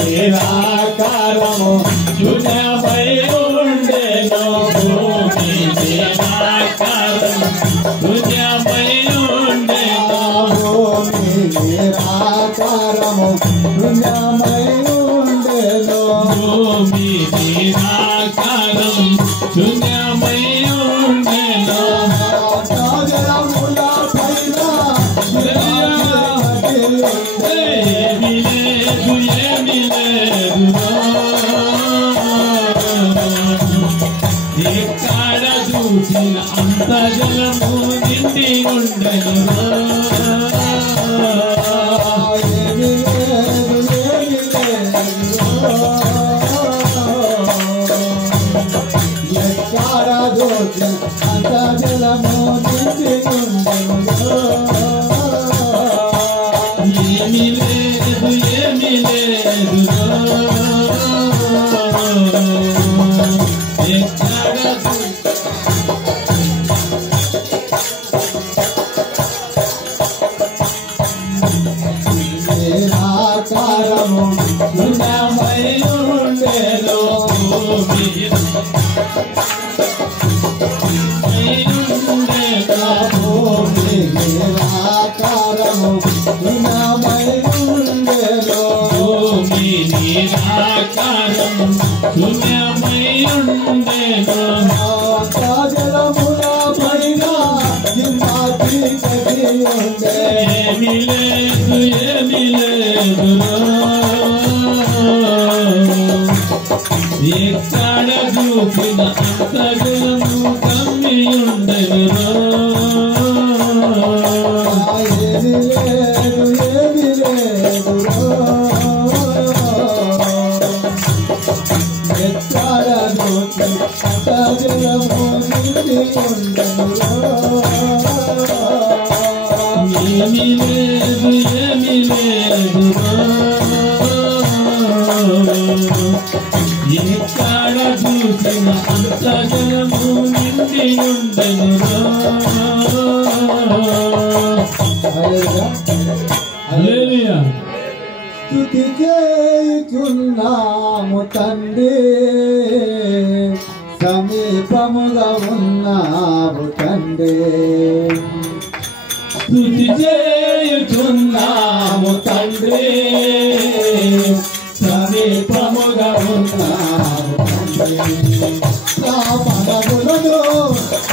నిరాకారము శూన్యమై ఉండెను భూమి నిరాకారము శూన్యమై ఉండెను భూమి నిరాకారము శూన్యమై ఉండెను భూమి నిరాకారం శూన్యమై ఉండెను ఏమి లేదు ఏమి లేదు ఎక్కడ చూసిన అంత జలము నిండి ఉండెను ఏమి లేదు ఏమి లేదు ఎక్కడ చూసిన అంత జలము నిండి ఉండెను ఏమి లేదు ఏమి లేదు నిరాకారము శూన్యమై ఉండెను భూమి నిరాకారము శూన్యమై ఉండెను భూమి నిరాకారం శూన్యమై ఉండెను జలముల పైన ఏమి లేదు ఏమి లేదు ఎక్కడ చూసిన అంత జలము కమ్మి ఉండెను ఏమి లేదు ఏమి లేదు ఎక్కడ చూసిన అంత జలము నిండి ఉండెను ఏమి లేదు ఏమి లేదు ఎక్కడ చూసిన అంత జలము నిండి ఉండెను హల్లెలూయా స్తుతి చేయుచున్నాము తండ్రి సమీపముగా ఉన్నావు తండ్రి స్తుతి చేయుచున్నాము తండ్రి సమీపముగా ఉన్నావు తండ్రి నా మనములను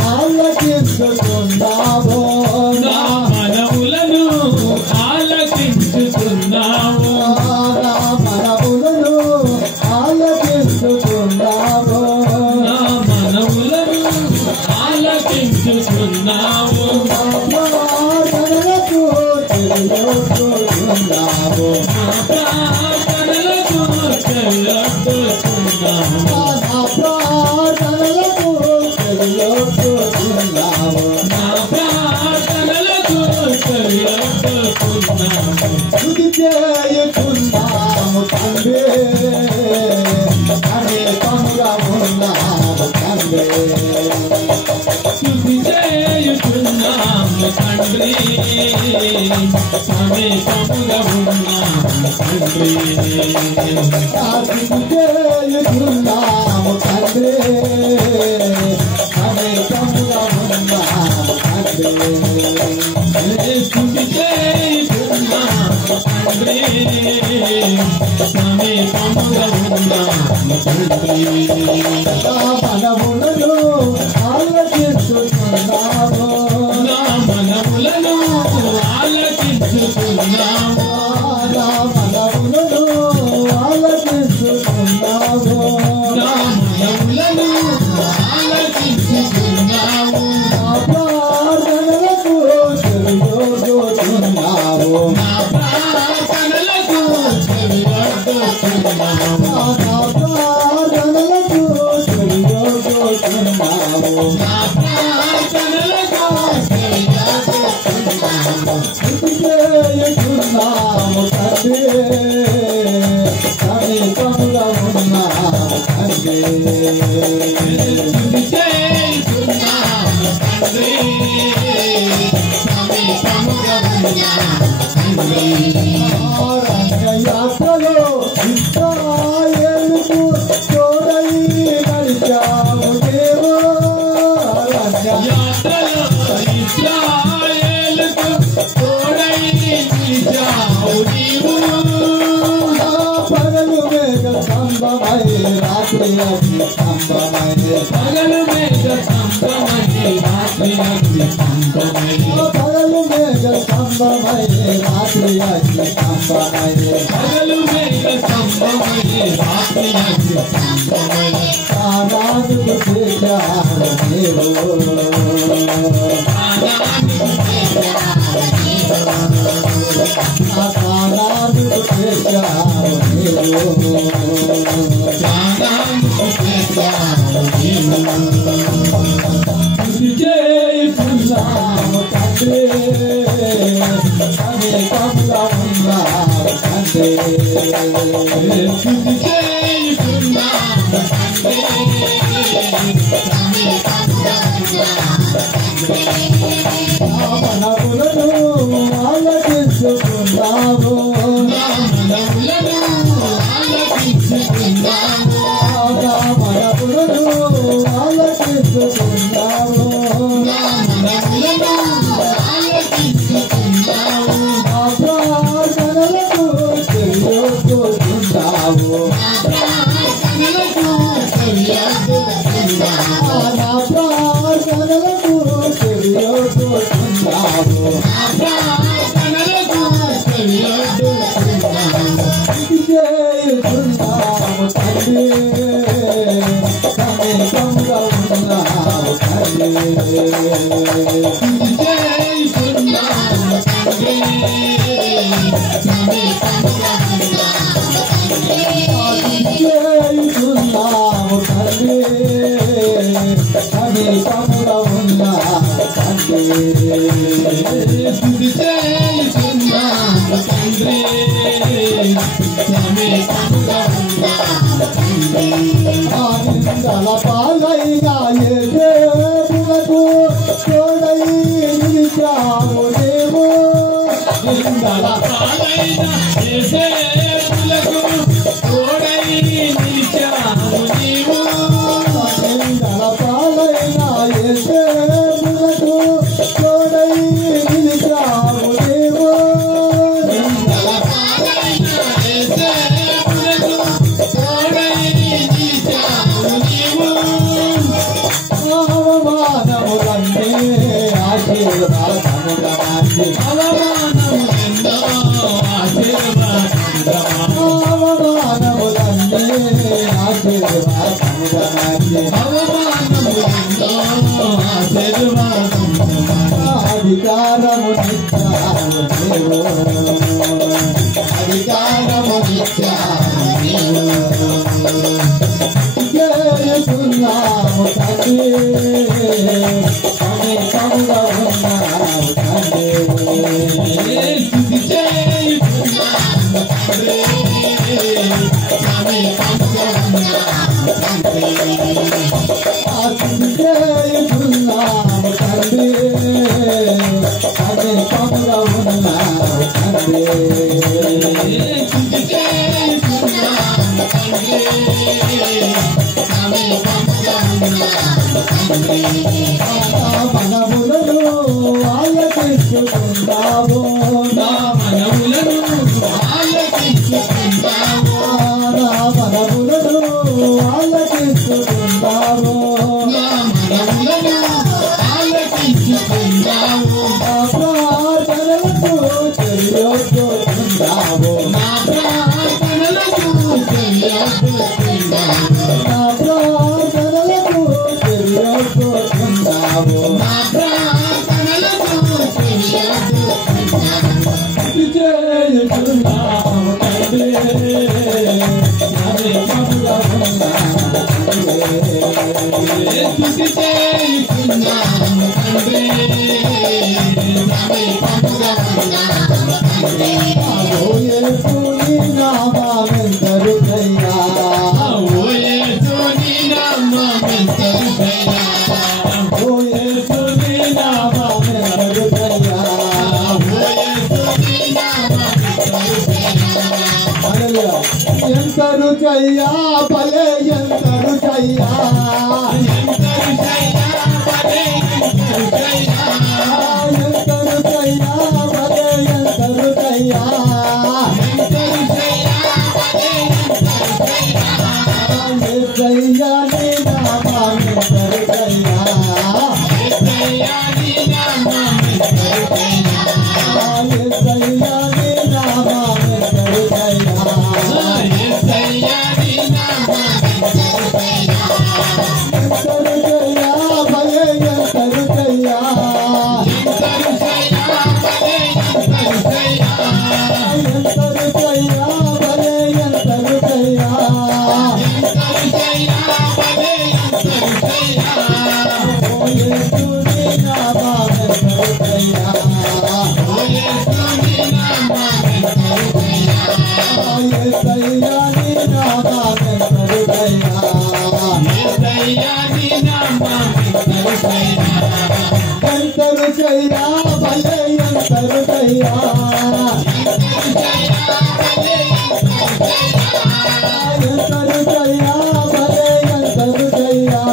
ఆలకించుచున్నావు నా మనములను ఆలకించుచున్నావు నా మనములను ఆలకించుచున్నావు నా మనములను ఆలకించుచున్నావు ప్రార్థనలకు చెయ్యొచ్చుచున్నావు ప్రార్థనలకు చెయ్యొచ్చుచున్నావు ప్రార్థనలకు చెయ్యొచ్చుచున్నావు నా ప్రార్థనలకు చెయ్యొచ్చుచున్నావు స్తుతి చేయుచున్నాము తండ్రి సమీపముగా ఉన్నావు తండ్రి స్తుతి చేయుచున్నాము తండ్రి సమీపముగా ఉన్నాము తండ్రి స్తుతి చేయుచున్నాము తండ్రి సమీపముగా ఉన్నాము తండ్రి స్తుతి చేయుచున్నాము తండ్రి సమీపముగా ఉన్నాము తండ్రి నా మనములను ఆలకించుచున్నాము నా మనములను ఆలకించుచున్నాము నా మనములను ఆలకించుచున్నాము నా మనములను ఆలకించుచున్నాము నా ప్రార్థనలకు చెవియొగ్గుచున్నావు నా ప్రార్థనలకు చెవియొగ్గుచున్నావు నా ప్రార్థనలకు చెవియొగ్గుచున్నావు నా ప్రార్థనలకు చెవియొగ్గుచున్నావు స్తుతి చేయుచున్నాము తండ్రి సమీపముగా ఉన్నాము తండ్రి స్తుతి చేయుచున్నాము తండ్రి సమీపముగా ఉన్నాము తండ్రి యాత్రలో రాత్రి అగ్ని స్తంభమయ్యే పగలు మేఘ స్తంభమయ్యే రాత్రి అగ్ని స్తంభమయ్యే ఆనాడుకు చేశావు నీవు ఆనాడుకు చేశావు నీవు ఆనాడుకు చేశావు నీవు ఆనాడుకు చేశావు నీవు స్తుతి చేయుచున్నాము తండ్రి సమీపంగా ఉన్నావు తండ్రి స్తుతి చేయుచున్నాము తండ్రి సమీపంగా ఉన్నాము తండ్రి మనవులను ఆలకించుకున్నావు నా మనవులను ఆలకించుకున్నాము మనవులను ఆలకించుకున్నావు నా మనవులను ఆలకించుకున్నావు మా ప్రార్థనలకు చెయ్యొచ్చుకున్నావు నా ప్రార్థనలకు చెయ్యొచ్చుకున్నావు నా ప్రార్థనలకు చెయ్యొచ్చుకున్నావు నా ప్రార్థనలకు చెయ్యొచ్చుకున్నావు చేయుచున్నాము తండ్రి సమీపంగా ఉన్నావు తండ్రి చేయుచున్నాము తండ్రి సమీపంగా ఉన్నాము తండ్రి చేయుచున్నాము తండ్రి సమీపంగా ఉన్నావు తండ్రి స్తుతి చేయుచున్నాము తండ్రి సమీపంగా ఉన్నాము తండ్రి ఆనందల పాలైనా ఏసేపునకు తోడై నిలిచావు నీవు నిందల పాలైన యేసేపులకు తోడై నిలిచావు నీవు ఆనందల పాలైనా ఏసేపునకు తోడై నిలిచావు నీవు నిందల పాలైన యేసేపులకు తోడై నిలిచావు నీవు అవమానములన్నీ ఆశీర్వాదముగా మార్చి అవమానములెన్నో ఆశీర్వాదముగా అవమానములన్నీ ఆశీర్వాదముగా మార్చి అవమానములెన్నో ఆశీర్వాదముగా అధికారము నిత్యాము నీవు అధికారము నిత్యాము నీవు చేయుచున్నాము తండ్రి సమీపంగా ఉన్నావు తండ్రి స్తుతి చేయుచున్నాము తండ్రి సమీపంగా ఉన్నాము తండ్రి చేయుచున్నాము తండ్రి సమీపంగా ఉన్నావు తండ్రి స్తుతి చేయుచున్నాము తండ్రి సమీపంగా ఉన్నాము తండ్రి మనములను ఆలకించుకున్నావు నా మనవులను ఆలకించుకుంటాము నా మనములను ఆలకించుకున్నావు నా మనవులను ఆలకించుకుంటాము నా ప్రార్థనలకు చెయ్యొచ్చుకున్నావు నా ప్రార్థనలకు చెయ్యొచ్చుకుంటాము నా ప్రార్థనలకు చెయ్యొచ్చుకున్నావు నా ప్రార్థనలకు చెయ్యొచ్చుకుంటాము చేయుచున్నాము తండ్రి సమీపంగా ఉన్నావు తండ్రి స్తుతి చేయుచున్నాము తండ్రి సమీపంగా ఉన్నాము తండ్రి ఓ యేసు నీ నామమెంతరుదయ్యా ఓ యేసు నీ నామమెంతరుదయ్యా ఓ యేసు నీ నామమెంతరుదయ్యా హల్లెలూయా ఎంత రుచయ్యా భలే ఎంత రుచయ్యా ఎంత రుచయ్యా భలే ఎంత రుచయ్యా యేసయ్యా నీ నామమెంతరుదయ్యా యేసయ్యా నీ యేసయ్యా నీ నామమెంతరుకయ్యా ఎంతరుకయ్యా భలే ఎంతరుకయ్యా ఎంతరుకయ్యా భలే ఎంతరుకయ్యా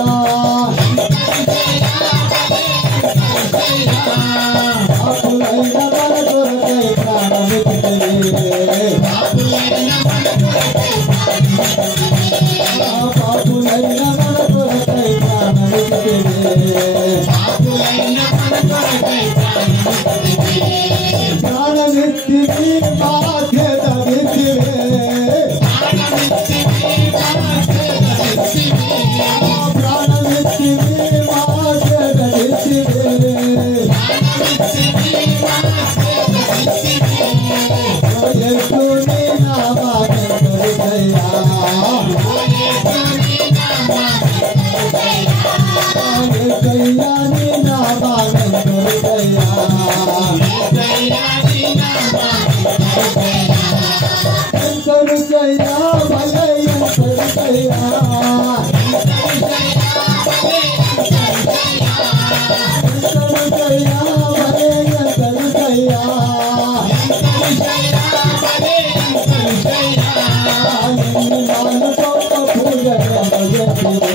పాపులైన మన కొరకై ప్రాణమిచ్చితివే పాపులైన మన కొరకై ప్రాణమిచ్చితివే ప్రాణమిచ్చితివి బాధ్యతమిచ్చివే ప్రాణమిచ్చివి బాధ్యతమిచ్చివే యేసుని నామమెంతరుకయ్యా యేసయ్యా నీ నామమెంతరుకయ్యా ఎంతరుకయ్యా భలే ఎంతరుకయ్యా ఎంతరుకయ్యా భలే ఎంతరుకయ్యా ఎన్ని నాలు గొప్ప పూజలు భజంతివే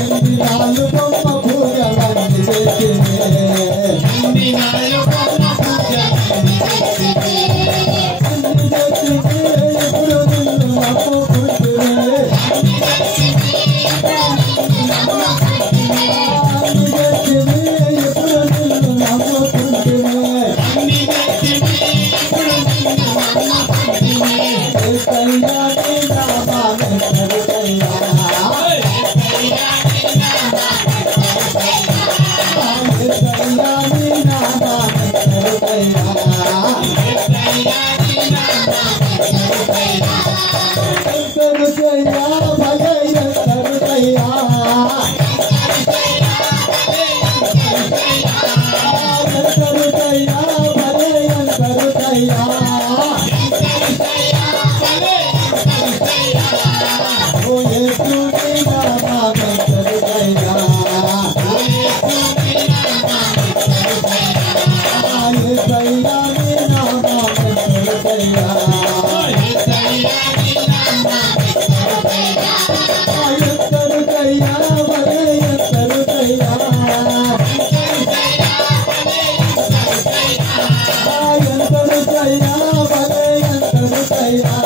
ఎన్ని నాలు గొప్ప పూజలన్నీ చేసివే అన్ని చేసివే ఇప్పుడు నిన్ను నమ్ముకుంటివే అన్ని చేసివే ఇప్పుడు నిన్ను నమ్ముకుంటివే యేసయ్యా నీ నామమెంతరుకయ్యా యేసయ్యా నీ నామమెంతరుకయ్యా ఎంతరుకయ్యా భలే ఎంతరుకయ్యా ఎంతరుకయ్యా భలే ఎంతరుకయ్యా ఓ యేసుని నామమెంతరుకయ్యా యేసయ్యా నీ నామమెంతరుకయ్యా ఎంతరుకయ్యా భలే ఎంతరుకయ్యా ఎంతరుకయ్యా భలే ఎంతరుకయ్యా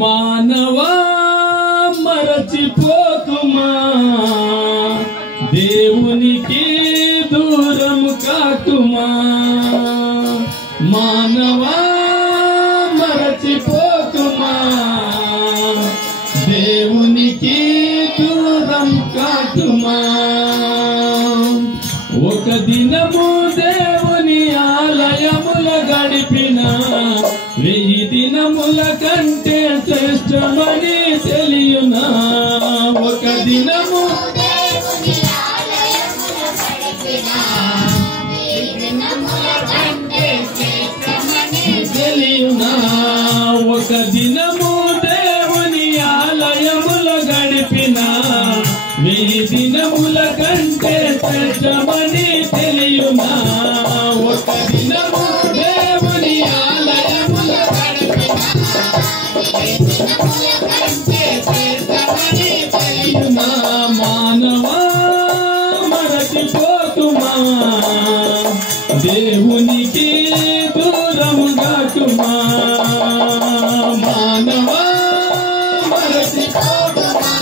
మానవా మరచిపోకుమా దేవునికి దూరం కాకుమా మానవా మరచిపోకుమా దేవునికి దూరం కాకుమా ఒక దినము దేవుని ఆలయముల గడిపిన 1000 దినముల కంటే శ్రేష్టమని తెలియునా ఒక దినము దేవుని ఆలయముల గడిపిన 1000 దినముల కంటే శ్రేష్టమని తెలియునా ఒక దినము దేవుని ఆలయముల గడిపిన 1000 దినముల కంటే శ్రేష్టమని తెలియునా ఒక దినము దేవుని ఆలయముల గడిపిన 1000 దినముల కంటే శ్రేష్టమని తెలియునా మానవా మరచిపోక పోకుమా దేవునికి దూరముగాకుమా మానవా మరచిపోకుమా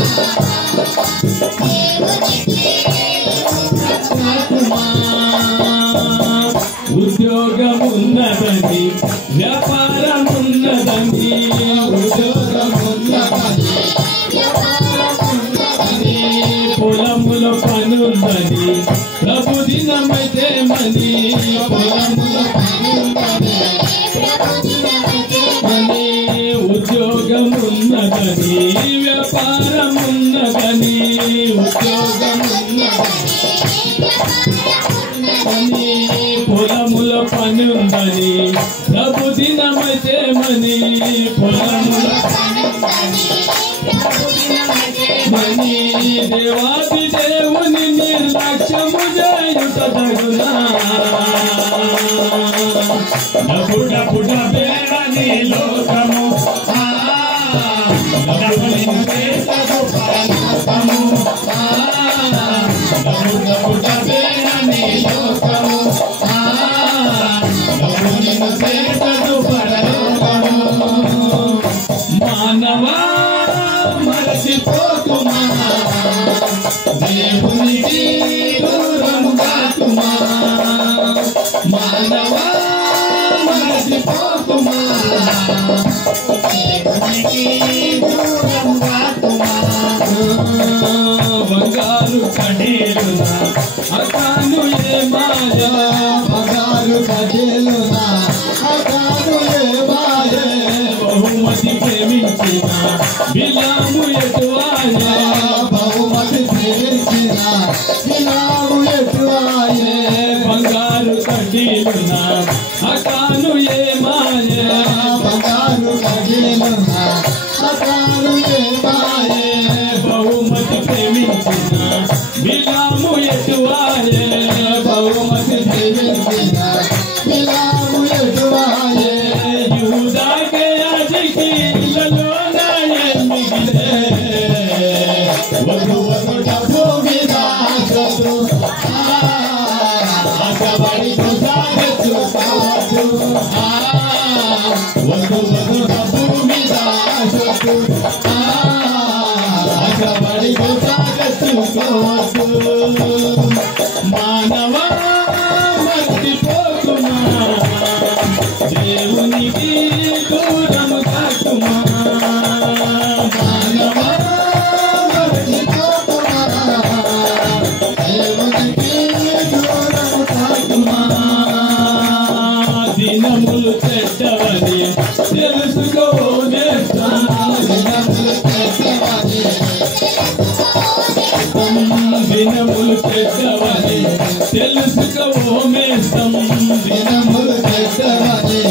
ఉద్యోగమున్నదని వ్యాపారమున్నదని పొలములో పనుందని ప్రభు దినమైతే మని పొలములో పని ఉద్యోగమున్నదని వ్యాపారమున్నదని ఉద్యోగమున్నదని పొలముల పని ఉందని ప్రభు దినమైతే మని పొలముల మని దేవాది దేవుని నిర్లక్ష్యము చేయుట తగునా డబుడ బుడ బేడని లోకము డబుడిన చేతకు పరలోకము డబుడ బుడ బేడని లోకము డబుడిన చేతకు పరలోకము మానవా మరచిపోకుమా దేవునికి దూరముగాకుమా మానవా మరచిపోకుమా దేవునికి దూరముగాకుమా బంగారు కడీలునా అకాను ఏ మాయ బంగారు కడీలునా అకాను ఏ మాయ బహుమతి ప్రేమించిన బిలాము ఎటువాయే బహుమతి ప్రేమించిన బిలాము ఎటువాయే బంగారు కడీలునా అకాను ఏ మాయ బంగారు కడీలునా అకాను ఏ మాయ బహుమతి ప్రేమించిన బిలాము ఎటువాయే బహుమతి ప్రేమించిన బిలాము ఎటువాయే యూదాకే అజికి ఇళ్ళలోన మిగిలే వధు వధు డబ్బు మీద ఆశతో ఆశపడి కొనసాగించుకోవచ్చు వధు వధు డబ్బు మీద ఆశతో ఆశపడి కొనసాగించుకోవచ్చు మానవా మర్చిపోకుమా దేవునికి దూరముగాకుమా మానవా మరచిపోకుమా దేవునికి దూరముగాకుమా దినములు చెడ్డవని తెలుసుకో దినములు చెడ్డవని తెలుసుకో మేస్తం దినములు చెడ్డవని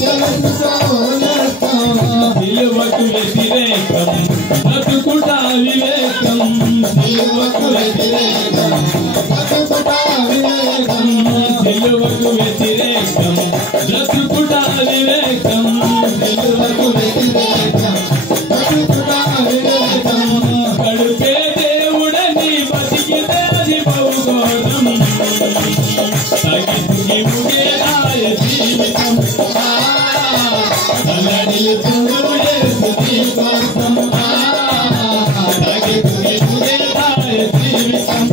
తెలుసుకోలేస్తాం విలువకు వ్యతిరేకం బతుకుట వివేకం విలువకు వ్యతిరేకం బతుకుట వివేకం విలువకు వ్యతిరేకం బతుకుట వివేకం విలువకు వ్యతిరేకం బతుకుట వివేకం కడుపే దేవుడని బతికితే అది బహుఘోరం తగ్గి ముగేదాయ జీవితం తల్లడిల్లుతుడు యేసు నీ కోసం తగ్గి ముగేదాయ జీవితం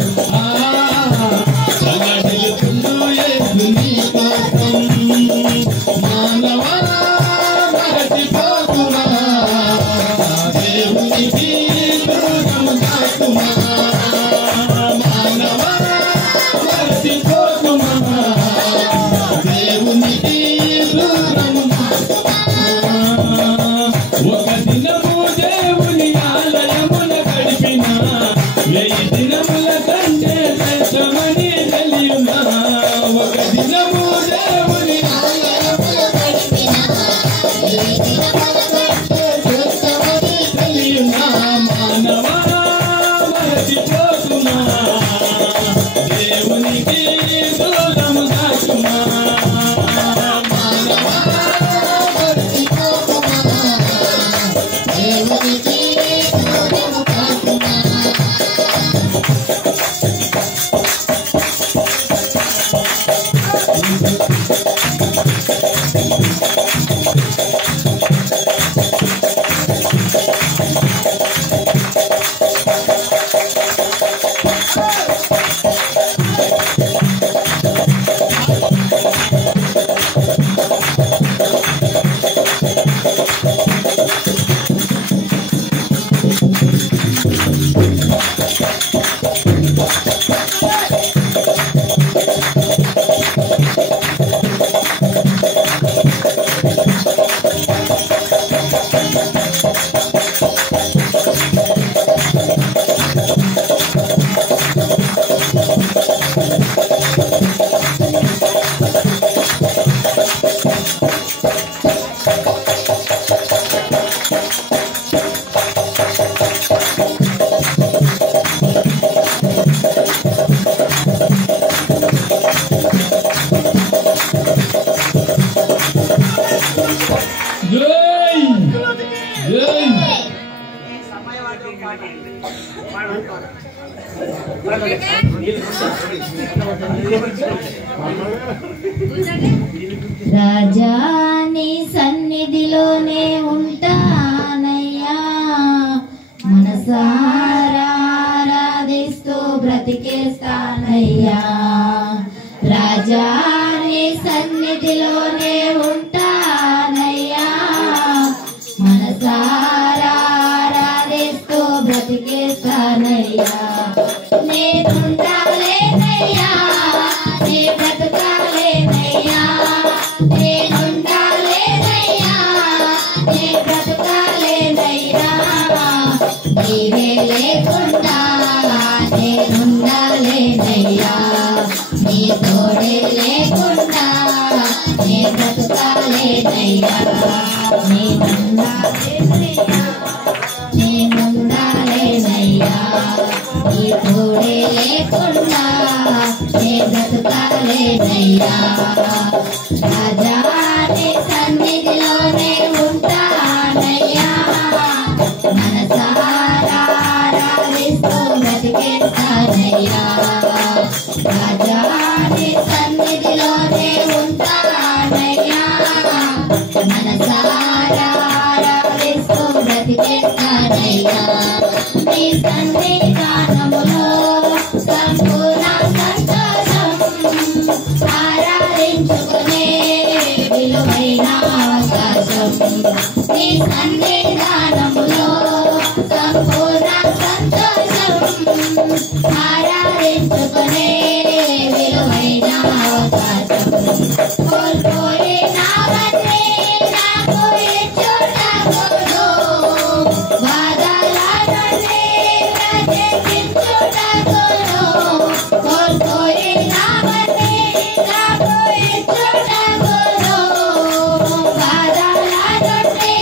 రాజా నీ సన్నిధిలోనే ఉంటానయ్యా, మనసారా ఆరాధిస్తూ బ్రతికేస్తానయ్యా. రాజా నీ సన్నిధిలోనే ఉంటానయ్యా, మనసారా ఆరాధిస్తూ బ్రతికేస్తానయ్యా. నేనుండాలేనయ్యా, నీ బ్రతకాలేనయ్యా, నేనుండాలేనయ్యా, నీ బ్రతకాలేనయ్యా. నీవే లేకుండా నేనుండాలేనయ్యా, నీ తోడే లేకుండా నే బ్రతకాలేనయ్యా. నేనుండాలేనయ్యా, నేనుండాలేనయ్యా, నీ తోడే లేకుండా నే బ్రతకాలేనయ్యా. రాజా నీ సన్నిధిలోనే ఉంటానయ్యా, మనసారా ఆరాధిస్తూ బ్రతికేస్తానయ్యా. రాజా నీ సన్నిధిలోనే ఉంటానయ్యా, మనసారా ఆరాధిస్తూ బ్రతికేస్తానయ్యా. నీ సన్నిధానములో సంపూర్ణ సంతోషం, ఆరాధించుకునే విలువైన అవకాశం. నీ సన్నిధానములో సంపూర్ణ సంతోషం, ఆరాధించుకునే విలువైన అవకాశం. కోల్పోయినవన్నీ నాకు ఇచ్చుటకును, బాధల నుండి బ్రతికించుటకును. కోల్పోయినవన్నీ నాకు ఇచ్చుటకును, బాధల నుండి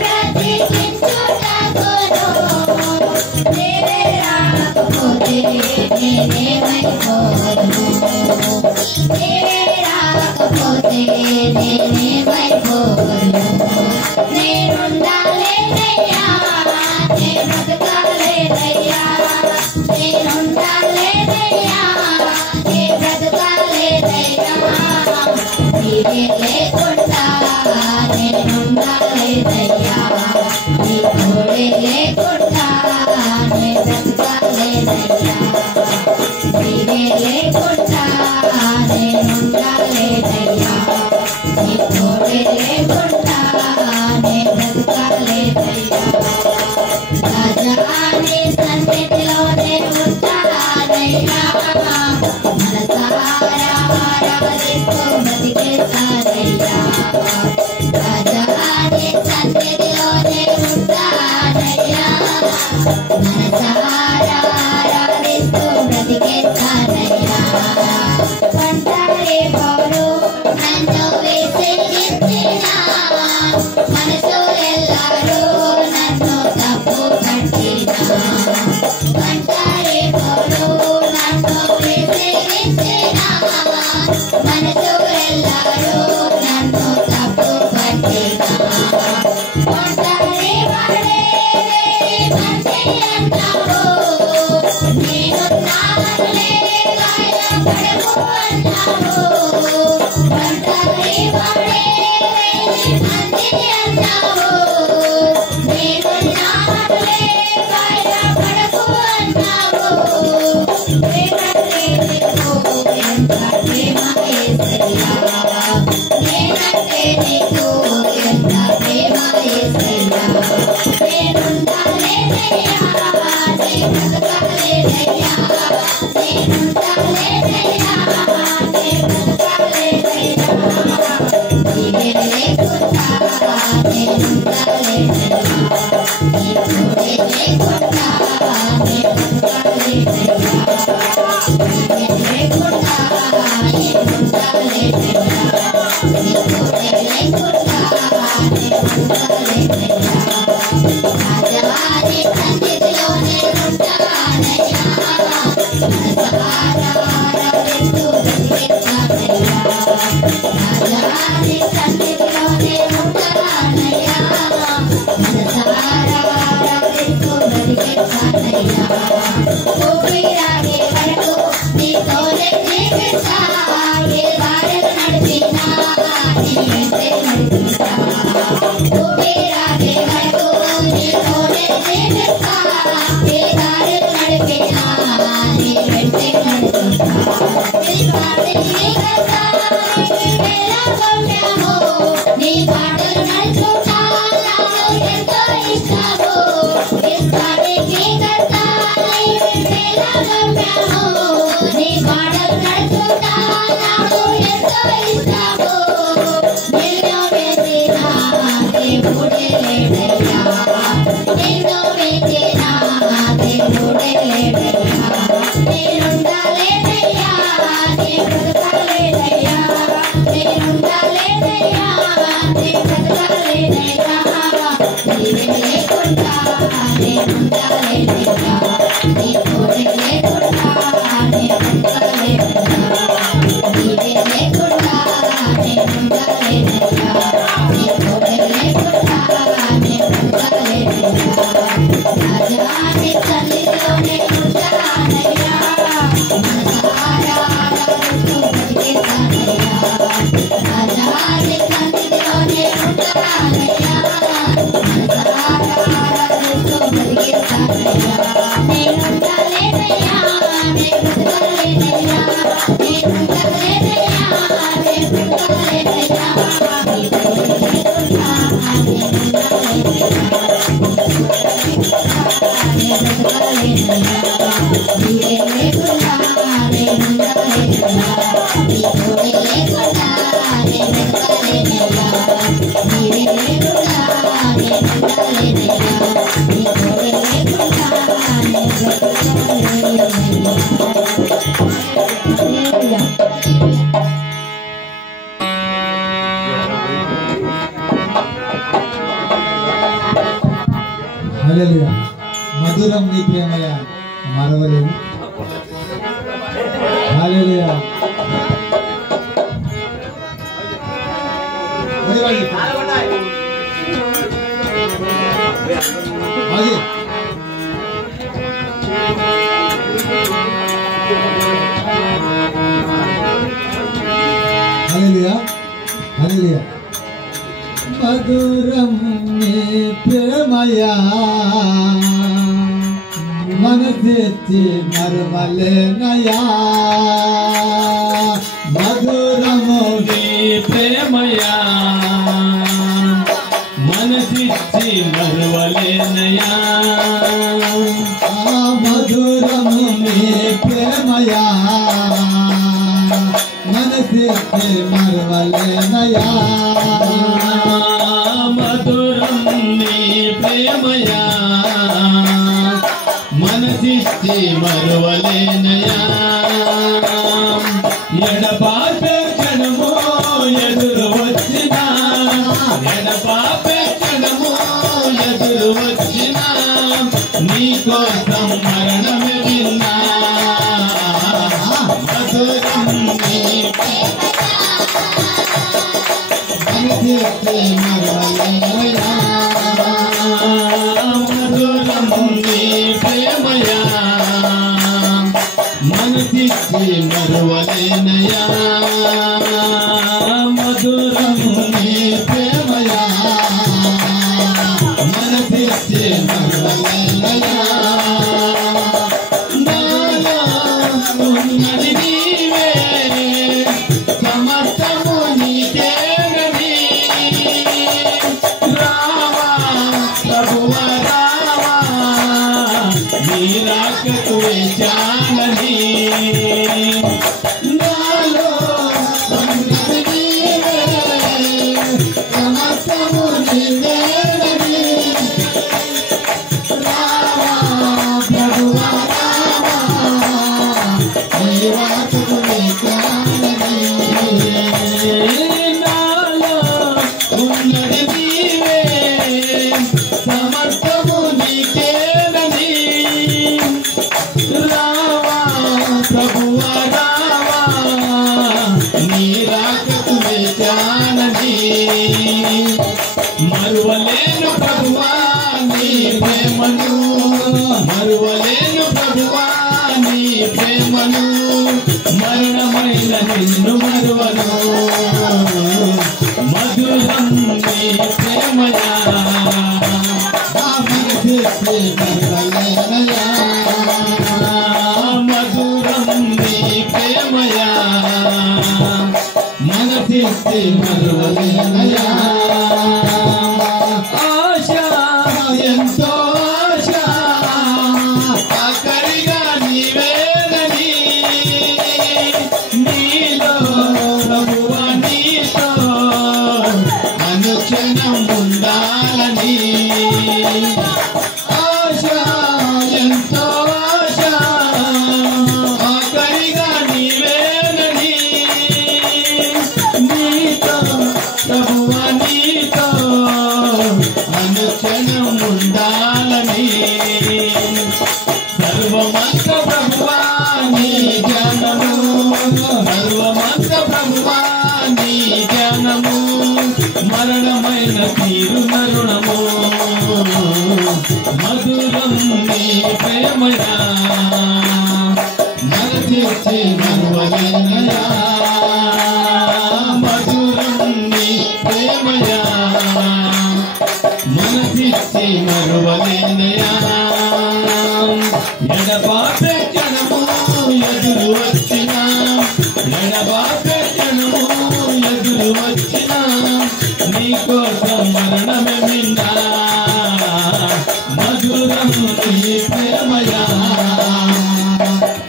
బ్రతికించుటకును. నీవే రాకపోతే నేనేమైపోదును, నీవే రాకపోతే నేనేమైపోదును. నేనుండాలేనయ్యా, నే బ్రతకాలేనయ్యా, నేనుండాలేనయ్యా, నే బ్రతకాలేనయ్యా. నీవే లేకుండా నేనుండాలేనయ్యా, నీ తోడే లేకుండా నే బ్రతకాలేనయ్యా. నీవే లేకుండా నేనుండాలేనయ్యా, నీ తోడే లేకుండా నే బ్రతకాలేనయ్యా. రాజా నీ సన్నిధిలోనే ఉంటానయ్యా, మనసారా ఆరాధిస్తూ బ్రతికేస్తానయ్యా. రాజా నీ సన్నిధిలోనే ఉంటానయ్యా, మనసారా ఆరాధిస్తూ బ్రతికేస్తానయ్యా. ఒంటరి పోరు నన్ను విసిగించినా, మనసు ఎల్లారూ నన్ను తప్పు పట్టినా. ఒంటరి పోరు నన్ను విసిగించినా, మనసు ఎల్లారూ నన్ను తప్పు పట్టినా. ఒంటరి వాడే మంచి అన్నావు, నేనున్నానులే భయపడకు అన్నావు. ఒంటరి వాడే మంచి అన్నావు, నేనున్నానులే భయపడకు అన్నావు. నేనంటే నీకు ఎంత ప్రేమ యేసయ్యా, నేనంటే నీకు ఎంత ప్రేమ యేసయ్యా. నేనుండాలేనయ్యా, నే బ్రతకాలేనయ్యా, నేనుండాలేనయ్యా, నే హల్లెలూయా. మధురం నీ ప్రేమయ మరవలేము. హల్లెలూయా. ఆగే. హల్లెలూయా. హల్లెలూయా. మధురం నీ ప్రేమయా మనసెత్తి మరవలేనయా. మధురము నీ ప్రేమయా మనసిచ్చి మరువలేనయా. మధురము నీ ప్రేమయా మనసెత్తి మరవలేనయా. మధురం నీ ప్రేమయా మనసిచ్చి మరువలేనయా. ఎడబాపే క్షణము ఎదురు వచ్చిన ఎడబాపే క్షణము ఎదురు వచ్చిన నీకోసం మరణమే విన్నా. మధురం నీ మనసెత్తి మరవలేనయా. మధురం నీ ప్రేమయా మనసిచ్చి మరువలేనయా. మధురం నీ ప్రేమయా మనసిచ్చి మరువలేనయా. నాలో ఉన్నది నీవే సమస్తము నీకేనని. రావా ప్రభువా రావా నీ రాకకు వేచాలని. నాలో ఉన్నది నీవే సమస్తము నీవేనని. రావా ప్రభువా రావా నీ రాకకు వేచాలని. నాలో ఉన్నది నీవే సమర్థము నీకేనని. రావా ప్రభువా రావా నీ రాకకు వేచానని. మరువలేను ప్రభువా నీ ప్రేమను. మరువలేను ప్రభువా నీ ప్రేమను. మరణమైన నిన్ను మరువను. మధురం నీ ప్రేమయా మనసెత్తి మరవలేనయా. మధురం నీ ప్రేమయా మనసిచ్చి మరువలేనయా. ఆశ ఎంతో ఆశ ఆఖరిగా నీవేనని. నీలో ప్రభువా నీతో అనుక్షణం ఉండాలని. ఆశ ఎంతో ఆశ ఆఖరిగా నీవేనని. నీతో ప్రభువా మరువలేనయా మధురం నీ ప్రేమయా మనసిచ్చి మరువలేనయా ఎడబాపే క్షణము ఎదురు వచ్చినా ఎడబాపే క్షణము ఎదురు వచ్చినా నీ కోసం మరణమే మిన్నా మధురం నీ ప్రేమయా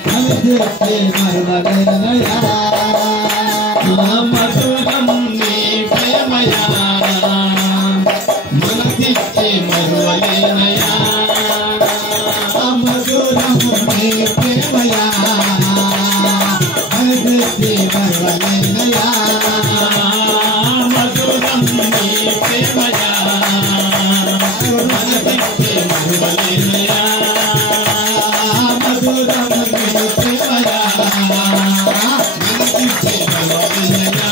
మనసిచ్చి మరువలేనయా మధురం నీ ప్రేమయా మనసిచ్చి మరువలేనయా మధురం నీ ప్రేమయా మనసిచ్చి మరువలేనయా మధురం నీ ప్రేమయా మనసిచ్చి మరువలేనయా మధురం నీ ప్రేమయా మనసిచ్చి మరువలేనయా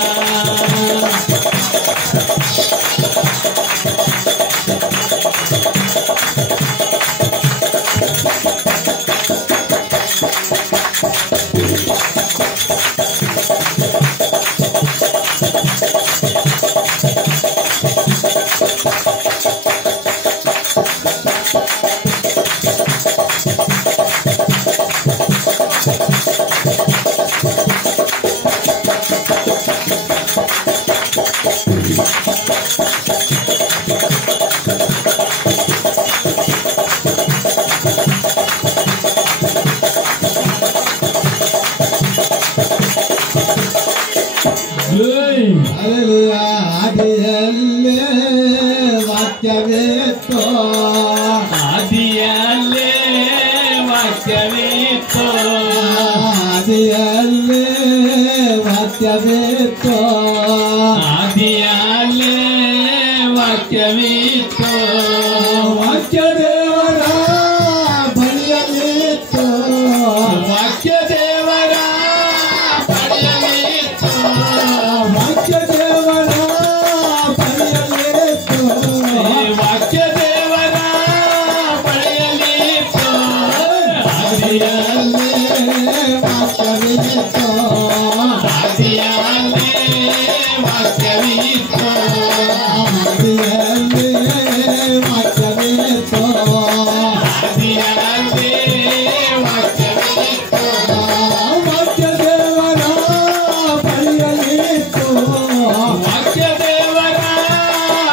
ಹಲ್ಲೆಲೂಯಾ ಆದಿಯಲ್ಲೇ ವಾಕ್ಯವಿತ್ತು ಆದಿಯಲ್ಲೇ ವಾಕ್ಯವಿತ್ತು ಆದಿಯಲ್ಲೇ ವಾಕ್ಯವಿತ್ತು ಆದಿಯಲ್ಲೇ ವಾಕ್ಯವಿತ್ತು ವಾಕ್ಯದೇವರ ಬಳಿಯಲ್ಲಿತ್ತು ವಾಕ್ಯದೇವರ ಪಡೆಯಲಿತ್ತು ವಾಕ್ಯದೇವರ ಬಳಿಯಲ್ಲಿತ್ತು ವಾಕ್ಯದೇವರ ಪಡೆಯಲಿತ್ತು ಆದಿಯಲ್ಲೇ ವಾಕ್ಯವಿತ್ತು ಆದಿಯಲ್ಲೇ ವಾಕ್ಯವಿತ್ತು ಆದಿಯಲ್ಲೇ ವಾಕ್ಯವಿತ್ತು ಆದಿಯಲ್ಲೇ ವಾಕ್ಯವಿತ್ತು ವಾಕ್ಯದೇವರ ಬಳಿಯಲ್ಲಿತ್ತು ವಾಕ್ಯದೇವರ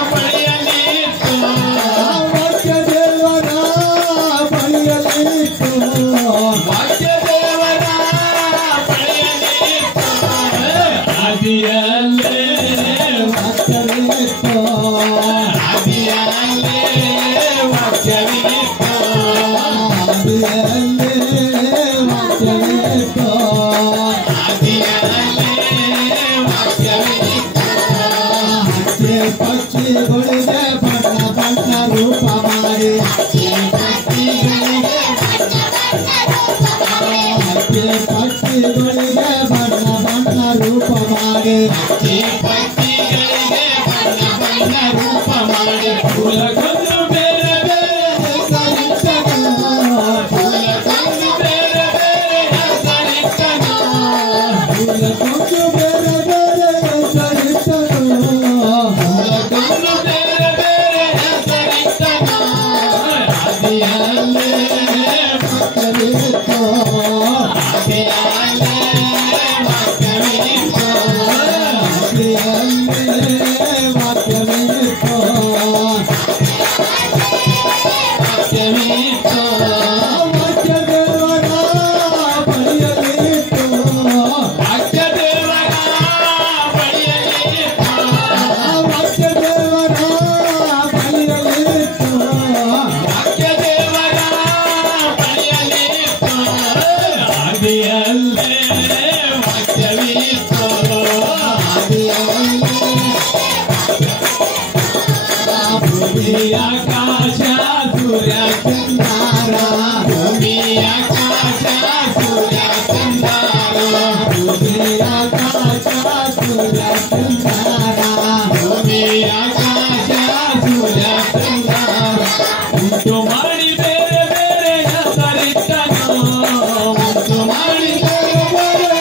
ಪಡೆಯಲಿತ್ತು ವಾಕ್ಯದೇವರ ಬಳಿಯಲ್ಲಿತ್ತು ವಾಕ್ಯದೇವರ ಪಡೆಯಲಿತ್ತು ಆದಿಯಲ್ಲೇ ವಾಕ್ಯವಿತ್ತು ಆದಿಯಲ್ಲೇ ವಾಕ್ಯವಿತ್ತು ಆದಿಯಲ್ಲೇ ವಾಕ್ಯವಿತ್ತು ಆದಿಯಲ್ಲೇ ವಾಕ್ಯವಿತ್ತು ಹಕ್ಕಿ ಪಕ್ಷಿಗಳಿಗೆ ಬಣ್ಣ ಬಣ್ಣ ರೂಪ ಮಾಡಿ ಹಕ್ಕಿ ಪಕ್ಷಿಗಳಿಗೆ ಬಣ್ಣ ಬಣ್ಣ ರೂಪ ಮಾಡಿ ಈ ಪಕ್ಷಿಗಳಿಗೆ ಬಣ್ಣ ಬಣ್ಣ ರೂಪ ಮಾಡಿ ಫೂಲಗಳನ್ನು ಬೇರೆ ಬೇರೆ ಹೆಸರಿಟ್ಟನು. ಫೂಲಗಳನ್ನು ಬೇರೆ ಬೇರೆ ಹೆಸರಿಟ್ಟನು ಫೂಲಕ್ಕೊಂದು ಬೇರೆ ಬೇರೆ ಹೆಸರಿಟ್ಟನು. ಫೂಲಗಳನ್ನು ಬೇರೆ ಬೇರೆ ಹೆಸರಿಟ್ಟನು ಆದಿಯಲ್ಲೇ ವಾಕ್ಯವಿತ್ತು ಆದಿಯಲ್ಲೇ ವಾಕ್ಯವಿತ್ತು ಆದಿಯಲ್ಲೇ ವಾಕ್ಯವಿತ್ತು ವಾಕ್ಯವಿತ್ತು ವಾಕ್ಯದೇವರ ಬಳಿಯಲ್ಲಿತ್ತು ವಾಕ್ಯದೇವರ ಬಳಿಯಲಿತ್ತು ವಾಕ್ಯದೇವರ ಬಳಿಯಲ್ಲಿತ್ತು ವಾಕ್ಯದೇವರ ಬಳಿಯಲಿತ್ತು ಆದಿಯಲ್ಲೇ ವಾಕ್ಯವಿತ್ತು ಆದಿಯಲ್ಲೇ ಭೂಮಿ ಆಕಾಶ ಸೂರ್ಯ ಚಂದಾರ ಭೂಮಿ ಆಕಾಶ ಸೂರ್ಯ ಚಂದಾರ ಭೂಮಿ ಆಕಾಶ ಸೂರ್ಯ ಚಂದಾರ ಭೂಮಿ ಆಕಾಶ ಸೂರ್ಯ ಚಂದಾರ ಉಂಟು ಮಾಡಿ ಬೇರೆ ಬೇರೆ ಹೆಸರಿಟ್ಟನು ಉಂಟು ಮಾಡಿ ಬೇರೆ ಬೇರೆ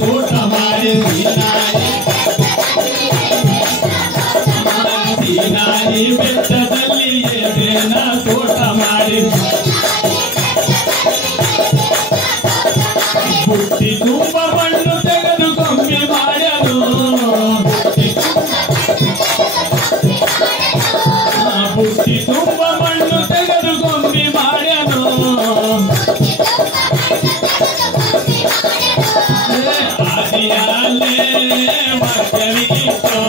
ತೋಟ ಮಾಡಿ ಸೀನಾಯಿ ಬೆಟ್ಟದಲ್ಲಿ ಏನೇನ ತೋಟ ಮಾಡಿ ಬುಟ್ಟಿ ತುಂಬ ಮಣ್ಣು ತೆಗೆದು ಗೊಂಬೆ ಮಾಡ್ಯನು ಬುಟ್ಟಿ ತುಂಬ ಮಣ್ಣು ತೆಗೆದು ಗೊಂಬೆ ಮಾಡ್ಯನು ಆದಿಯಾಲೇ ವಾಕ್ಯವಿತ್ತು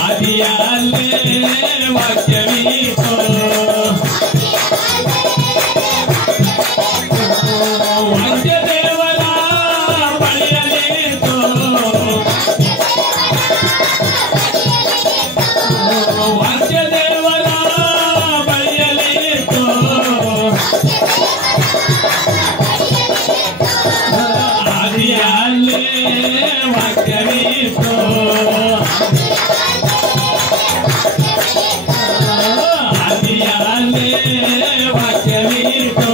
ಆದಿಯಾಲೇ ವಾಕ್ಯವಿತ್ತು ವಾಕ್ಯ ದೇವರ ಬಳಿಯಲಿತ್ತು ವಾಕ್ಯ ದೇವರ ಬಳಿಯಲಿತ್ತು ಆದಿಯಾಲೇ ವಾಕ್ಯವಿತ್ತು ಆದಿಯಾಲೇ ವಾಕ್ಯವಿತ್ತು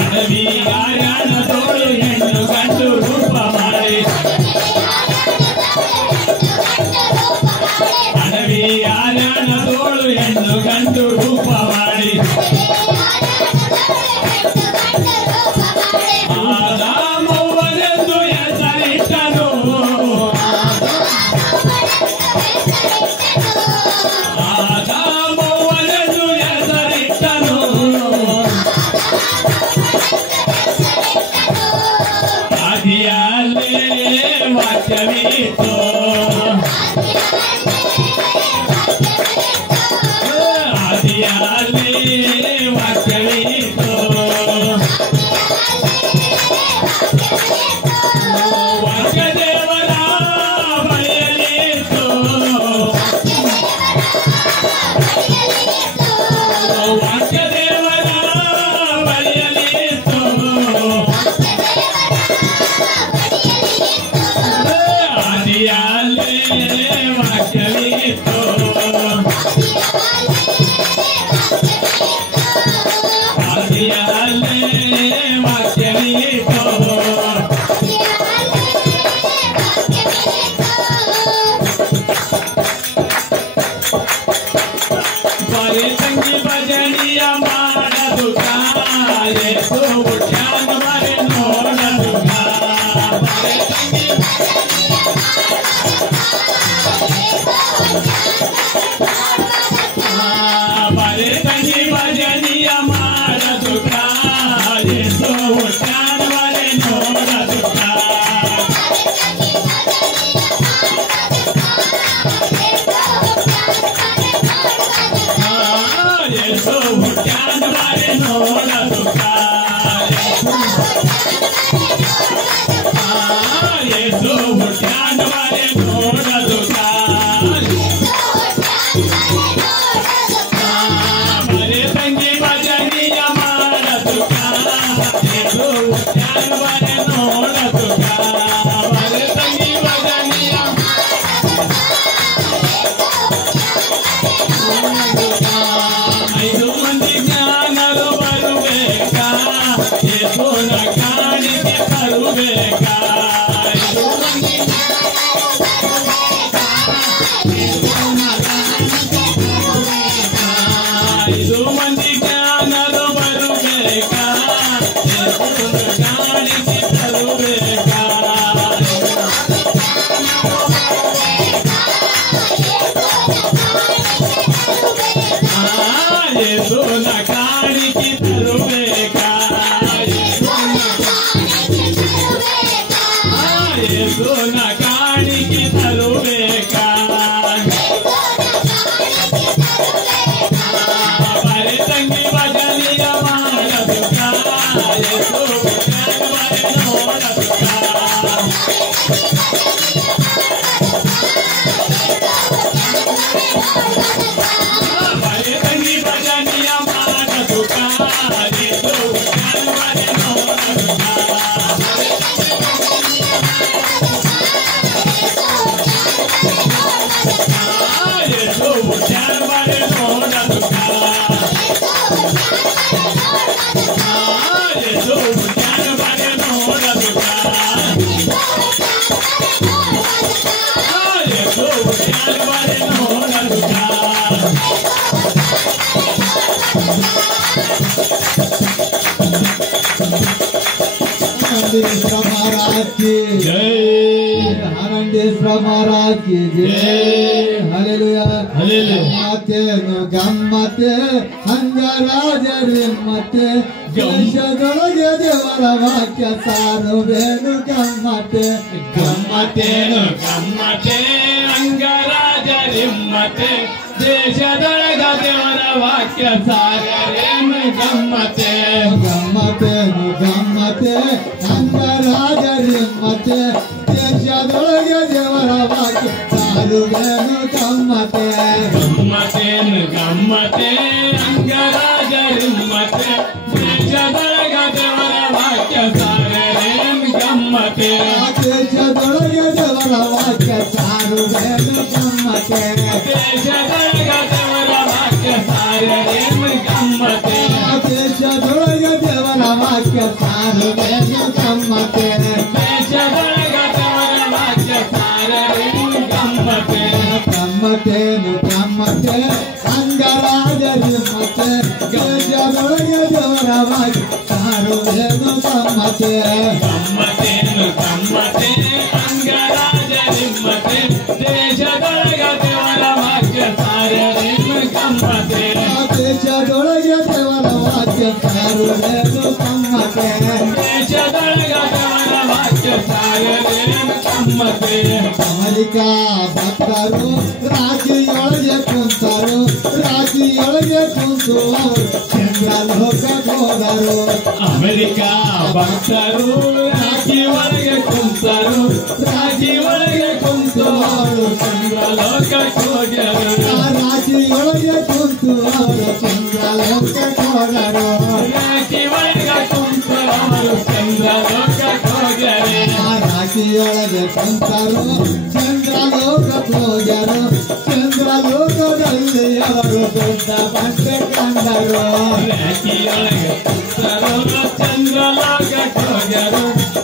ಅಡವಿ ಆರ್ಯಾಣದೋಳು ಹೆಣ್ಣು ಗಂಡು ರೂಪ ಮಾಡಿ ಅಡವಿ ಆರ್ಯಾಣದೋಳು ಹೆಣ್ಣು ಗಂಡು ರೂಪ ಮಾಡಿ ಆದಾಮವ್ವನೆಂದು ಹೆಸರಿಟ್ಟನು ಆದಾಮವ್ವನೆಂದು ಹೆಸರಿಟ್ಟನು ಆದಿಯಾಲೇ ವಾಕ್ಯವಿತ್ತು हरीश्वर महाराज की जय हरंडेश्वर महाराज की जय हालेलुया ಗಮ್ಮತ್ತೇನು ಗಮ್ಮತ್ತೆ ಹಂಗರಾಜರಿಮ್ಮತ್ತೆ ದೇಶದೊಳಗೆ ದೇವರ ವಾಕ್ಯ ಸಾರುವೇನು ಗಮ್ಮತ್ತೆ ಗಮ್ಮತ್ತೇನು ಗಮ್ಮತ್ತೆ ಅಂಗರಾಜರಿಮ್ಮತ್ತೆ ದೇಶದೊಳಗ ದೇವರ ವಾಕ್ಯ ಸಾಗರೇನು ಗಮ್ಮತ್ತೆ ಗಮ್ಮತ್ತೇನು ಗಮ್ಮತ್ತೆ ಹಂಗರಾಜರಿಮ್ಮತ್ತೆ ದೇಶದೊಳಗೆ ದೇವರ ವಾಕ್ಯ ಸಾರುವೇನು ಗಮ್ಮತ್ತೆ ಗಮ್ಮತ್ತೇನು ಗಮ್ಮತ್ತೆ ಅಂಗರಾಜರಿಮ್ಮತ್ತೆ ದೇಶದೊಳಗ ದೇವರ ವಾಕ್ಯ ಸಾಗರೇನು ಗಮ್ಮತ್ತೆ ದೇಶದೊಳಗೆ ದೇವರ ವಾಕ್ಯ ಸಾರುವೇನು ಗಮ್ಮತ್ತೆ ದೇಶದೊಳಗ ದೇವರ ವಾಕ್ಯ ಸಾಗರೇನು ಗಮ್ಮತ್ತೆ ದೇಶದೊಳಗೆ ದೇವರ ವಾಕ್ಯ ಸಾರುವೇನು ಗಮ್ಮತ್ತೆ ದೇಶದೊಳಗ ದೇವರ ವಾಕ್ಯ ಸಾಗರೇನು ಗಮ್ಮತ್ತೆ ಗಮ್ಮತ್ತೇನು ಗಮ್ಮತ್ತೆ ಅಂಗರಾಜರಿಮ್ಮತ್ತೆ ದೇಶದೊಳಗೆ ದೇವರ ವಾಕ್ಯ ಸಾರುವೇನು ಗಮ್ಮತ್ತೆ ಗಮ್ಮತ್ತೇನು ಗಮ್ಮತ್ತೆ ಅಂಗರಾಜರಿಮ್ಮತ್ತೆ ದೇಶದೊಳಗ ದೇವರ ವಾಕ್ಯ ಸಾಗರೇನು ಗಮ್ಮತ್ತೆ ದೇಶದೊಳಗೆ ದೇವರ ವಾಕ್ಯ ಸಾರುವೇನು ಗಮ್ಮತ್ತೆ ದೇಶದೊಳಗ ದೇವರ ವಾಕ್ಯ ಸಾಗರೇನು ಗಮ್ಮತ್ತೆ ಅಮೆರಿಕಾ ಭಕ್ತರು ರಾಶಿಯೊಳಗೆ ಕುಂತರು ರಾಶಿಯೊಳಗೆ ಕುಂತು ಅವರು ಚಂದ್ರಲೋಕಕ್ಕೆ ಹೋದರು ಅಮೆರಿಕಾ ಭಕ್ತರು ರಾಶಿ ಒಳಗೆ ಕುಂತರು ರಾಶಿ ಒಳಗೆ ಕುಂತು ಅವರು ಚಂದ್ರಲೋಕಕ್ಕೆ ಹೋಗ್ಯರು ರಾಶಿಯೊಳಗೆ ಕುಂತು ಅವರು ಚಂದ್ರಲೋಕಕ್ಕೆ ಹೋದರು ರಾಶಿ ಒಳಗೆ ಕುಂತು ಅವರು ಚಂದ್ರಲೋಕಕ್ಕೆ ಹೋಗ್ಯರು ರಾಶಿಯೊಳಗೆ ಕುಂತರು ಚಂದ್ರಲೋಕಕ್ಕೆ ಹೋಗ್ಯರು ಚಂದ್ರಲೋಕದಲ್ಲಿ ಅವರು ದೊಡ್ಡ ಬಂಡೆ ಕಂಡರು ರಾಶಿಯೊಳಗೆ ಕುಂತರು ಚಂದ್ರಲೋಕಕ್ಕೆ ಹೋಗ್ಯರು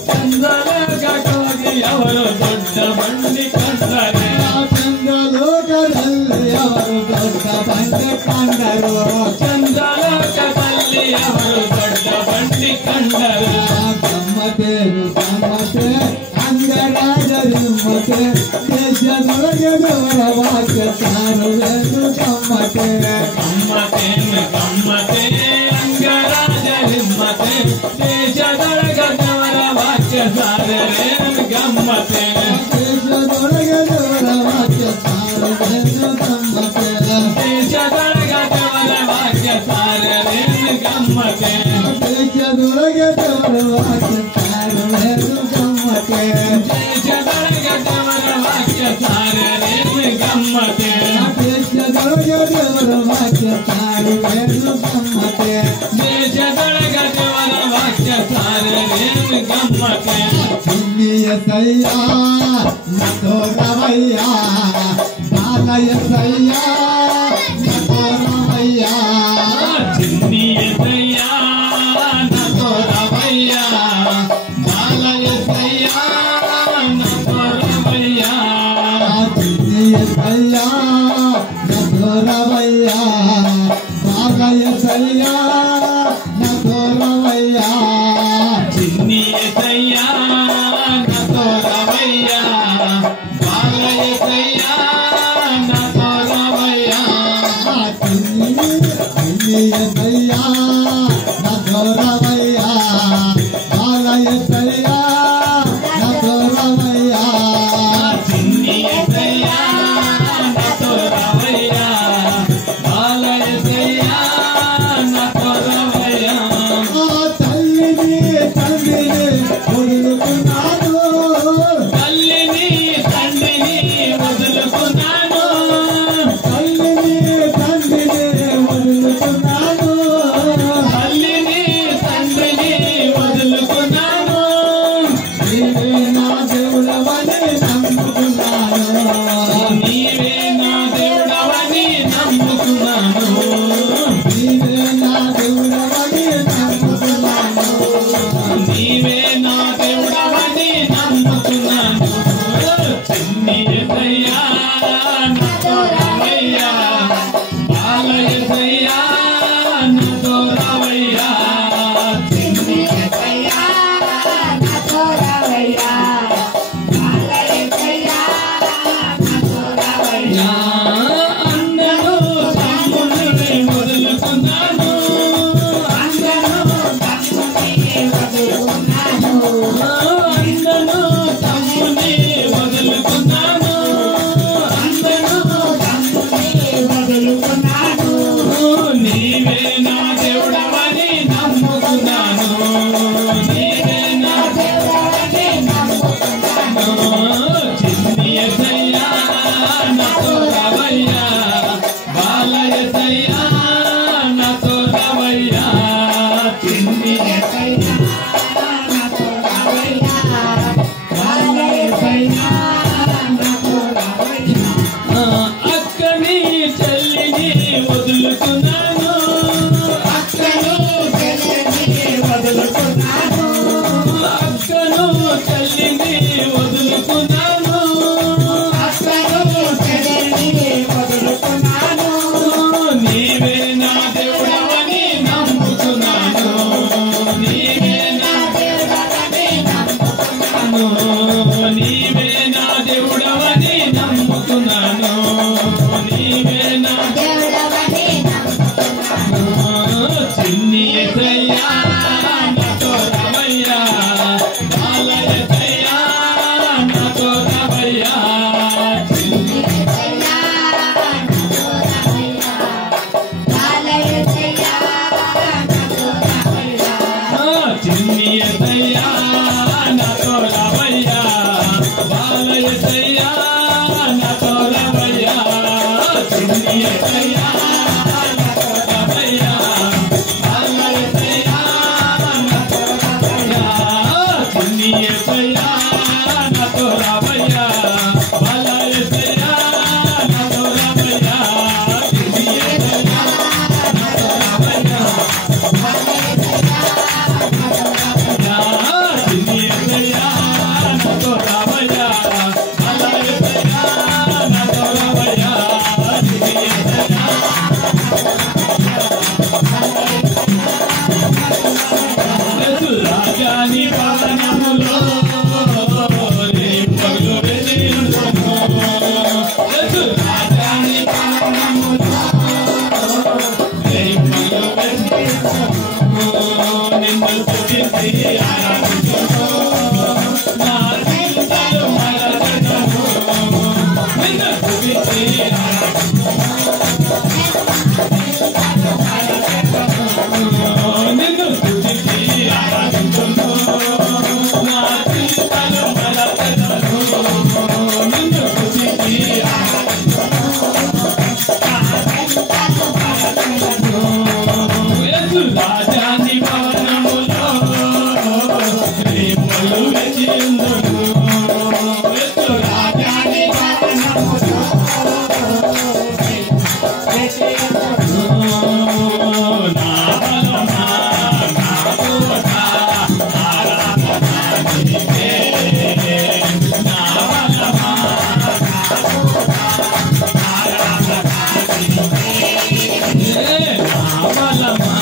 ಚಂದ್ರಲೋಕಕ್ಕೆ ಹೋಗಿ ಅವರು ದೊಡ್ಡ ಬಂಡಿ ಕಂಡರು ಚಂದ್ರಲೋಕದಲ್ಲಿ ಅವರು ದೊಡ್ಡ ಬಂಡೆ ಕಂಡರು ಚಂದ್ರಲೋಕದಲ್ಲಿ ಅವರು ದೊಡ್ಡ ಬಂಡಿ ಕಂಡರು ಗಮ್ಮತ್ತೇನು ಗಮ್ಮತ್ತೆ ಅಂಗರಾಜರಿಮ್ಮತ್ತೆ ದೇಶದೊಳಗೆ ದೇವರ ವಾಕ್ಯ ಸಾರುವೇನು ಗಮ್ಮತ್ತೆ ಗಮ್ಮತ್ತೇನು ಗಮ್ಮತ್ತೆ ಅಂಗರಾಜರಿಮ್ಮತ್ತೆ ದೇಶದೊಳಗ ದೇವರ ವಾಕ್ಯ ಸಾಗರೇನು ಗಮ್ಮತ್ತೆ ದೇಶದೊಳಗೆ ದೇವರ ವಾಕ್ಯ ಸಾರುವೇನು ಗಮ್ಮತ್ತೆ ದೇಶದೊಳಗ ದೇವರ ವಾಕ್ಯ ಸಾಗರೇನು ಗಮ್ಮತ್ತೆ ದೇಶದೊಳಗೆ ದೇವರ ವಾಕ್ಯ ಸಾರುವೇನು ಗಮ್ಮತ್ತೆ ದೇಶದೊಳಗ ದೇವರ ವಾಕ್ಯ ಸಾಗರೇನು ಗಮ್ಮತ್ತೆ ದೇಶದೊಳಗೆ ದೇವರ ವಾಕ್ಯ ಸಾರುವೇನು ಗಮ್ಮತ್ತೆ ದೇಶದೊಳಗ ದೇವರ ವಾಕ್ಯ ಸಾಗರೇನು ಗಮ್ಮತ್ತೆ ಚಿನ್ನಿಯ ಸಯ್ಯ ನತೋ ರವಯ್ಯ ಬಾಲಯ ಸಯ್ಯ ನತೋ ರವಯ್ಯ ಚಿನ್ನಿಯ ಸಯ್ಯ ನತೋ ರವಯ್ಯ ಬಾಲಯ ಸಯ್ಯ ನತೋ ರವಯ್ಯ ಚಿನ್ನಿಯ ಸಯ್ಯ ನತೋ ರವಯ್ಯ ಬಾಲಯ ಸಯ್ಯ ನತೋ ರವಯ್ಯ ಚಿನ್ನಿಯ ಸಯ್ಯ ನತೋ ರವಯ್ಯ ಬಾಲಯ ಸಯ್ಯ ನತೋ ರವಯ್ಯ ಚಿನ್ನಿಯ ಸಯ್ಯ ನತೋ ರವಯ್ಯ ಬಾಲಯ ಸಯ್ಯ ನತೋ ರವಯ್ಯ ಚಿನ್ನಿಯ ಸಯ್ಯ ನತೋ ರವಯ್ಯ ಬಾಲಯ ಸಯ್ಯ ನತೋ ರವಯ್ಯ ತಲ್ಲಿನಿ ತಂದಿನಿ ಹುಡುಕುನಾನು ತಲ್ಲಿನಿ ತಂದಿನಿ ಮೊದಲುಕುನಾನು ತಲ್ಲಿನಿ ತಂದಿನಿ ಹುಡುಕುನಾನು ತಲ್ಲಿನಿ ತಂದಿನಿ ಮೊದಲುಕುನಾನು ನೀವೇ ನಾ ದೇವರವನೇ ನಂಬುಕುನಾನು ನೀವೇ ನಾ ದೇವಡವನಿ ನಂಬುಕುನಾನು ನೀವೇ ನಾ ದೇವರವನೇ ನಂಬುಕುನಾನು ನೀವೇ ನಾ ದೇವಡವನಿ ನಂಬುಕುನಾನು ಚಿನ್ನಿಯ ಸಯ್ಯ ನತೋ ರವಯ್ಯ ಬಾಲಯ ಸಯ್ಯ ನತೋ ರವಯ್ಯ ಚಿನ್ನಿಯ ಸಯ್ಯ ನತೋ నాతో రావయ్యా బాలయ్య సయ్యా నాతో రావయ్యా చిన్ని సయ్యా నాతో రావయ్యా బాలయ్య సయ్యా నాతో రావయ్యా అక్కని చెల్లిని వదులుకున్నాను అక్కను చెల్లిని వదులుకున్నాను అక్కను చెల్లిని వదులుకున్నాను అక్కను చెల్లిని వదులుకున్నాను నీవే నా దేవుడవని నమ్ముకున్నాను నీవే నా దేవుడవని నమ్ముకున్నాను నీవే నా దేవుడవని నమ్ముకున్నాను నీవే నా దేవుడవని నమ్ముకున్నాను చిన్ని యేసయ్యా నాతో రావయ్యా బాలయ్య సయ్యా నాతో రావయ్యా చిన్ని యేసయ్యా నాతో రావయ్యా బాలయ్య సయ్యా నాతో రావయ్యా చిన్ని యేసయ్యా నాతో రావయ్యా బాలయ్య సయ్యా నాతో రావయ్యా చిన్ని యేసయ్యా నాతో రావయ్యా బాలయ్య సయ్యా నాతో రావయ్యా చిన్ని యేసయ్యా నాతో రావయ్యా బాలయ్య సయ్యా నాతో రావయ్యా చిన్ని యేసయ్యా నాతో రావయ్యా చిన్ని యేసయ్యా నాతో రావయ్యా బాలయ్య సయ్యా నాతో రావయ్యా చిన్ని యేసయ్యా రాజాని పవనములో పగులు వెలియును రాజాని పవనములో పగులు వెలియును నిన్ను స్తుతించి ఆరాధించును నా చింతలు మరచెదను నిన్ను స్తుతించి నిన్ను స్తుతించి ఆరాధించును నా చింతలు మరచెదను నిన్ను స్తుతించి రాజాని భవనములో ప్రేమలు వెలియుందును రాజాని భవనములో నా బలమా నా కోట ఆరాధన నీవే నా బలమా నా కోట ఆరాధన నీవే నా బలమా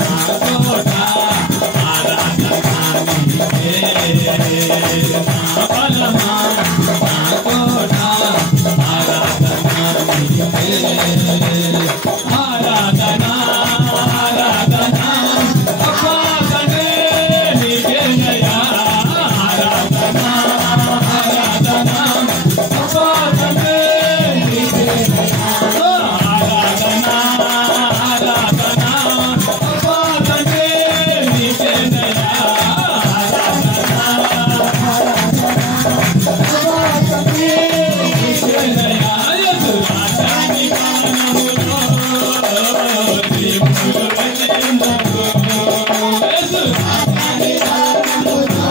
నా కోట ఆరాధన నీవే నా బలమా నా కోట ఆరాధన నీవే ఆరాధన ఆరాధన అపాసనే నీకేనయ్యా ఆరాధన ఆరాధన అపాసనే నీకేనయ్యా ఆరాధన ఆరాధన అపాసనే నీకేనయ్యా ఆరాధన అపాసనే నీకేనయ్యా రాజాని భవనములో ప్రేమలు వెలియుందును రాజాని భవనములో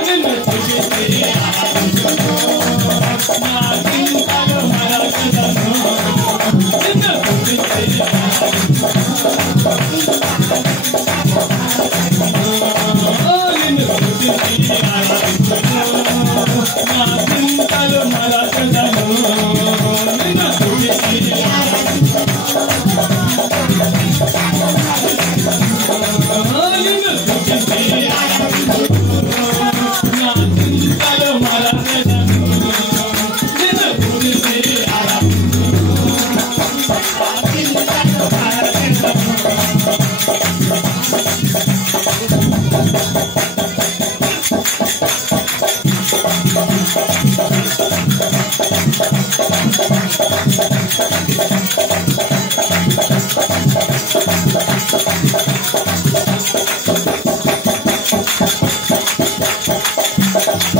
నిన్ను స్తుతించి ఆరాధించును నా చింతలు మరచెదను నిన్ను స్తుతించి నిన్ను స్తుతించి ఆరాధించును నా చింతలు మరచెదను నిన్ను స్తుతించి నిన్ను స్తుతించి నా చింతలు మరచెదను నిన్ను స్తుతించి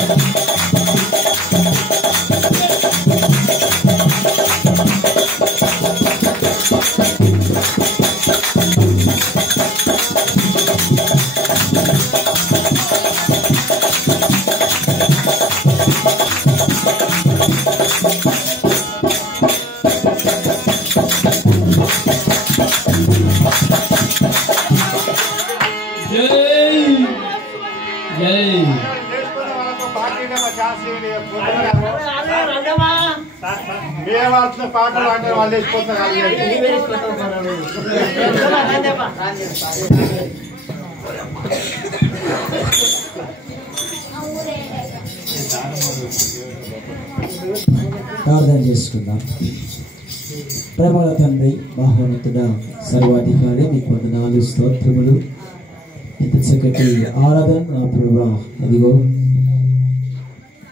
Thank you. వాల్సిన పాటలు అంటే వాళ్ళు వేసిపోతారు. ప్రార్థన చేసుకుందాం. ప్రేమల తండ్రి, మహోన్నతుడ, సర్వాధికారి, మీకు వందనాలు, స్తోత్రములు. ఇంత చక్కటి ఆరాధన నా ప్రభువా, అదిగో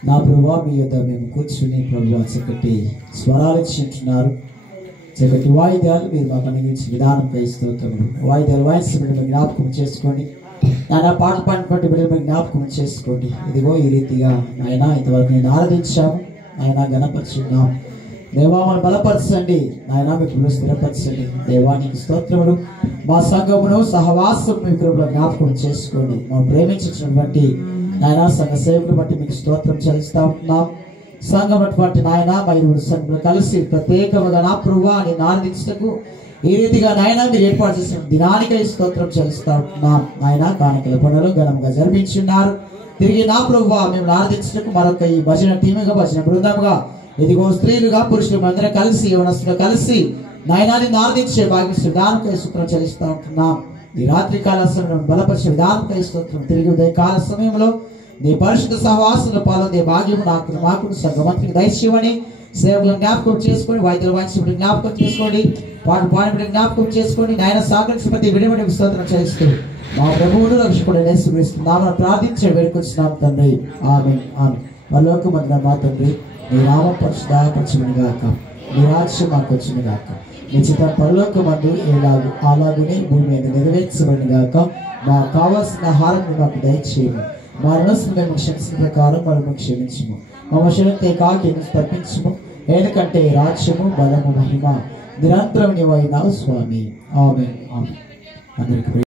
నా ప్రభువా, మీ యొద్ద మేము కూర్చుని ప్రభువా చక్కటి స్వరాలు ఇచ్చుంటున్నారు. చక్కటి వాయిద్యాలు మీరు మాకు అనుగ్రహించిన విధానంపై స్తోత్రములు. వాయిద్యాలు వాయించిన బిడ్డలు జ్ఞాపకం చేసుకోండి. నాయన పాటలు పాడినటువంటి బిడ్డలు జ్ఞాపకం చేసుకోండి. ఇదిగో ఈ రీతిగా నాయన ఇంతవరకు నేను ఆరాధించాము, ఆయన ఘనపరుచున్నాం. దేవా మనం బలపరచండి, నాయన మీ కృపలో స్థిరపరచండి. దేవానికి స్తోత్రములు. మా సంఘమును సహవాసం మీ కృపలో జ్ఞాపకం చేసుకోండి. మా ప్రేమించినటువంటి నాయన సంఘ సేవకులు బట్టి మీకు స్తోత్రం చెల్లిస్తా ఉంటున్నాం. సంఘం అటువంటి నాయన మా ఇరువురు సంఘములు కలిసి ప్రత్యేకముగా నా ప్రభువా నేను ఆరాధించటకు ఈ రీతిగా నాయన మీరు ఏర్పాటు చేసిన దినానికై స్తోత్రం చెల్లిస్తా ఉంటున్నాం. నాయన కానుకల పనులు ఘనంగా జరిపించున్నారు. తిరిగి నా ప్రభువా మేము ఆరాధించటకు మరొక ఈ భజన టీముగా, భజన బృందంగా, ఇదిగో స్త్రీలుగా పురుషులు అందరూ కలిసి యవనస్తులు కలిసి నాయనాన్ని ఆరాధించే భాగ్య విధానంకై స్తోత్రం చెల్లిస్తా ఉంటున్నాం. ఈ రాత్రి కాల సమయంలో బలపరిచే విధానంకై స్తోత్రం. తిరిగి ఉదయ కాల సమయంలో నీ పరిశుద్ధ సహవాసంలో పాల్గొనే భాగ్యము మాకు సంఘమంత్రికి దయచేయమని సేవకులను జ్ఞాపకం చేసుకొని, వాయిద్యాలు వాయించిన జ్ఞాపకం చేసుకోండి, పాట పాడిన జ్ఞాపకం చేసుకోండి. నాయన సహకరించి ప్రతి విడివడి స్తోత్రం చేస్తూ మా ప్రభువును రక్షకుడు యేసుక్రీస్తు నామమున ప్రార్థించి వేడుకొచ్చున్నాం తండ్రి. ఆమేన్, ఆమేన్. పరలోకమందున మా తండ్రి, నీ నామం పరిశుద్ధపరచును గాక, నీ రాజ్యం మాకు వచ్చును గాక, నీ చిత్తం పరలోకమందు అలాగునే భూమి మీద నెరవేర్చబడిన గాక. మాకు కావాల్సిన ఆహారం మాకు దయచేయము, మా రుణస్తులు మేము క్షమించిన ప్రకారం మనం క్షమించము, మా క్షణంతే కాకి తప్పించము. ఎందుకంటే రాజ్యము, బలము, మహిమ నిరంతరం నీవైనావు స్వామి. ఆమేన్, ఆమేన్. అందరికీ